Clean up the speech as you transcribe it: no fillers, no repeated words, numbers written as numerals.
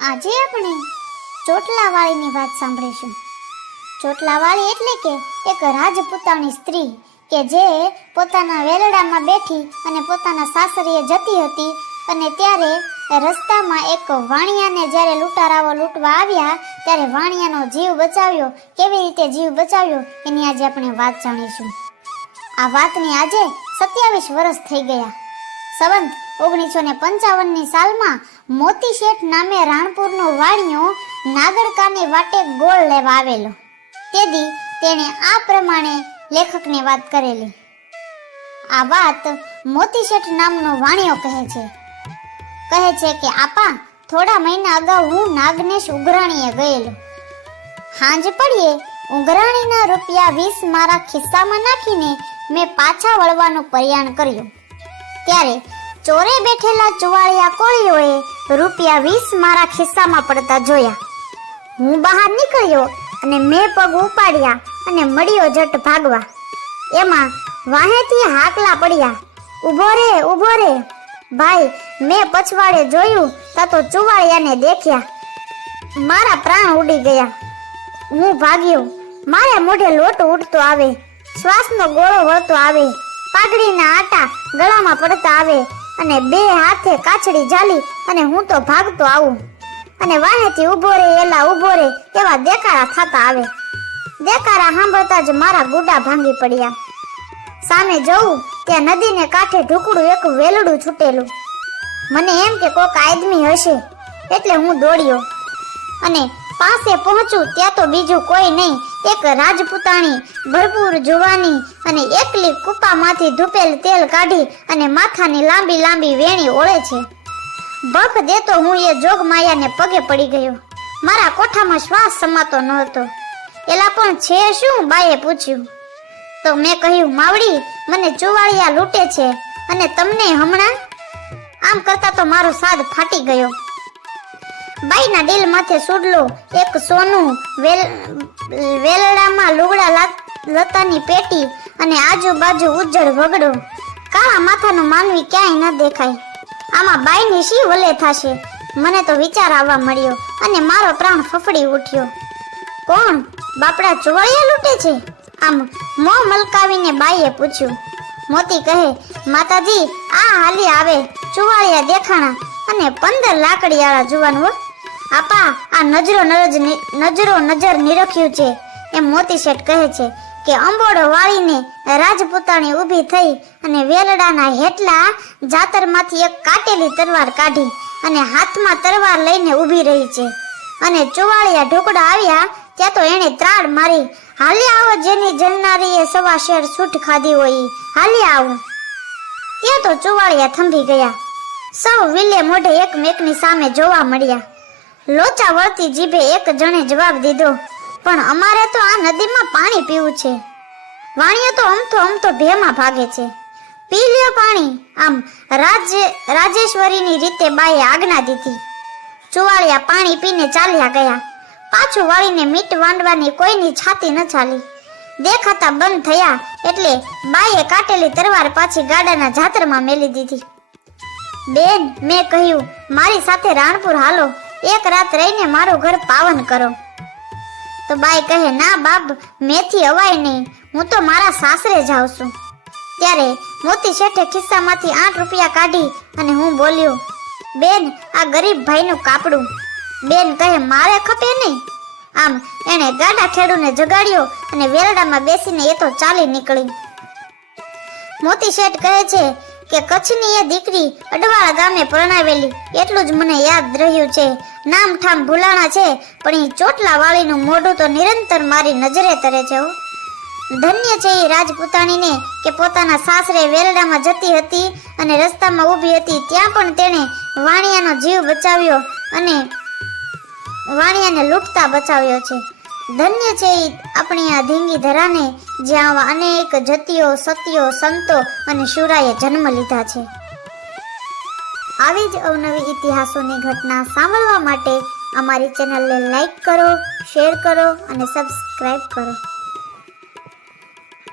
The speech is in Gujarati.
આજે આપણે ચોટલાવાળીની વાત સાંભળીશું। ચોટલાવાળી એટલે કે એક રાજપૂતાણી સ્ત્રી કે જે પોતાના વેલડામાં બેઠી અને પોતાના સાસરીએ જતી હતી અને ત્યારે રસ્તામાં એક વાણિયાને જ્યારે લૂંટારાઓ લૂંટવા આવ્યા ત્યારે વાણિયાનો જીવ બચાવ્યો। કેવી રીતે જીવ બચાવ્યો એની આજે આપણે વાત જાણીશું। આ વાતની આજે 27 વર્ષ થઈ ગયા। સંવંત 1955ની સાલમાં મોતી શેઠ નામે રાણપુરનો વાણિયો નાગડકાની વાટે ગોળ લેવા આવેલો। તેથી તેણે આ પ્રમાણે લેખકને વાત કરેલી। આ વાત મોતી શેઠ નામનો વાણિયો કહે છે કે આપા, થોડા મહિના અગાઉ હું નાગનેશ ઉઘરાણીએ ગયેલો। હાંજ પડીએ ઉઘરાણીના રૂપિયા 20 મારા ખિસ્સામાં નાખીને મેં પાછા વળવાનું પ્રયાણ કર્યું। ત્યારે ચોરે બેઠેલા ચુવાળિયા કોળીઓએ રૂપિયા 20 મારા ખિસ્સામાં પડતા જોયા। હું બહાર નીકળ્યો અને મેં પગ ઉપાડ્યા અને મળ્યો જટ ભાગવા। એમાં વાહેથી હાકલા પડ્યા, ઊભો રે ભાઈ। મેં પછવાડે જોયું તો ચુવાળિયાને દેખ્યા। મારા પ્રાણ ઉડી ગયા। હું ભાગ્યો। મારે મોઢે લોટ ઉડતો આવે, શ્વાસનો ગોળો વળતો આવે, પાઘડીના આટા ગળામાં પડતા આવે અને બે હાથે કાછડી ઝાલી અને હું તો ભાગતો આવું અને વાહેથી ઊભો રે એવા દેકારા થતા આવે। દેકારા સાંભળતા જ મારા ગુડા ભાંગી પડ્યા। સામે જોઉં ત્યાં નદીને કાંઠે ઢુકડું એક વેલડું છૂટેલું। મને એમ કે કોક આદમી હશે એટલે હું દોડ્યો અને પાસે પહોંચું ત્યાં તો બીજું કોઈ નહીં, એક રાજપૂતાણી ભરપૂર જુવાની અને એકલી કૂપામાંથી ધૂપેલ તેલ કાઢી અને માથાની લાંબી લાંબી વેણી ઓળે છે। ભખ દેતો હું એ જોગમાયાને પગે પડી ગયો। મારા કોઠામાં શ્વાસ સમાતો નહોતો। એલા પણ છે શું? બાએ પૂછ્યું તો મેં કહ્યું, માવડી, મને ચુવાળિયા લૂંટે છે અને તમને હમણાં? આમ કરતા તો મારો સાદ ફાટી ગયો। બાઈના દિલ માથે સુડલો, એક સોનું, વેલડામાં લુગડા લતાની પેટી અને આજુબાજુ ઉજ્જડ વગડો। કાળા માથાનો માનવી ક્યાંય ન દેખાય। આમાં બાઈની શી વલે થશે? મને તો વિચાર આવવા મળ્યો અને મારો પ્રાણ ફફડી ઉઠ્યો। કોણ? બાપડા ચુવાળિયા લૂંટે છે? આમ મોં મલકાવીને બાઈએ પૂછ્યું। મોતી કહે, માતાજી, આ હાલી આવે ચુવાળિયા દેખાણા અને 15 લાકડીવાળા જુવાન હો। આપા, આ નજર નિરખ્યું છે। એમ મોતી શેઠ કહે છે કે અંબોડો વાળીને રાજપૂતાણી ઊભી થઈ અને વેલડાના હેટલા જાતરમાંથી એક કાટેલી તલવાર કાઢી અને હાથમાં તલવાર લઈને ઊભી રહી છે અને ચુવાળિયા ઢોકડા આવ્યા ત્યાં તો એણે ત્રાડ મારી, હાલી આવો, જેની જલનારીએ 1.25 શેર સૂટ ખાધી હોય, હાલી આવો। ત્યાં તો ચુવાળિયા થંભી ગયા। સૌ વિલે મોઢે એકમેકની સામે જોવા મળ્યા। લોચા વળતી જીભે એક જણે જવાબ દીધો, પણ અમારે તો આ નદીમાં પાણી પીવું છે। વાણિયો તો અમથો ભેમાં ભાગે છે, પી લ્યો પાણી। આમ રાજેશ્વરીની રીતે બાએ આજ્ઞા દીધી। ચુવાળિયા પાણી પીને ચાલ્યા ગયા। પાછું વાળીને મીટ વાંડવાની કોઈની છાતી ન ચાલી। દેખાતા બંધ થયા એટલે બાએ કાટેલી તરવાર પાછી ગાડાના જાતરમાં મેલી દીધી। બેન, મેં કહ્યું, મારી સાથે રાણપુર હાલો, એક રાત રહીને મારું ઘર પાવન કરો। તો બાઈ કહે, ના બાપ, મેથી અવાય નહીં, હું તો મારા સાસરે જાઉં છું। ત્યારે મોતી શેઠે ખિસ્સામાંથી 8 રૂપિયા કાઢી અને હું બોલ્યો, બેન, આ ગરીબ ભાઈનું કાપડું। બેન કહે, મારે ખપે નહીં। આમ એણે ગાડા ખેડૂને જગાડ્યો અને વેરડામાં બેસીને એ તો ચાલી નીકળી। મોતી શેઠ કહે છે કે કચ્છની એ દીકરી અડવાળા ગામે પરણાવેલી એટલું જ મને યાદ રહ્યું છે। નામ ઠામ ભૂલાણા છે, પણ એ ચોટલાવાળીનું મોઢું તો નિરંતર મારી નજરે તરે છે। ધન્ય છે એ રાજપૂતાણીને કે પોતાના સાસરે વેલડામાં જતી હતી અને રસ્તામાં ઊભી હતી ત્યાં પણ તેણે વાણિયાનો જીવ બચાવ્યો અને વાણિયાને લૂંટતા બચાવ્યો છે। ધન્ય છે એ આપણી આ ધીંગી ધરાને, જ્યાં આવા અનેક જતીઓ, સતીઓ, સંતો અને શુરાએ જન્મ લીધા છે। આવી જ અવનવી ઇતિહાસોની ઘટના સાંભળવા માટે અમારી ચેનલને લાઈક કરો, શેર કરો અને સબસ્ક્રાઇબ કરો।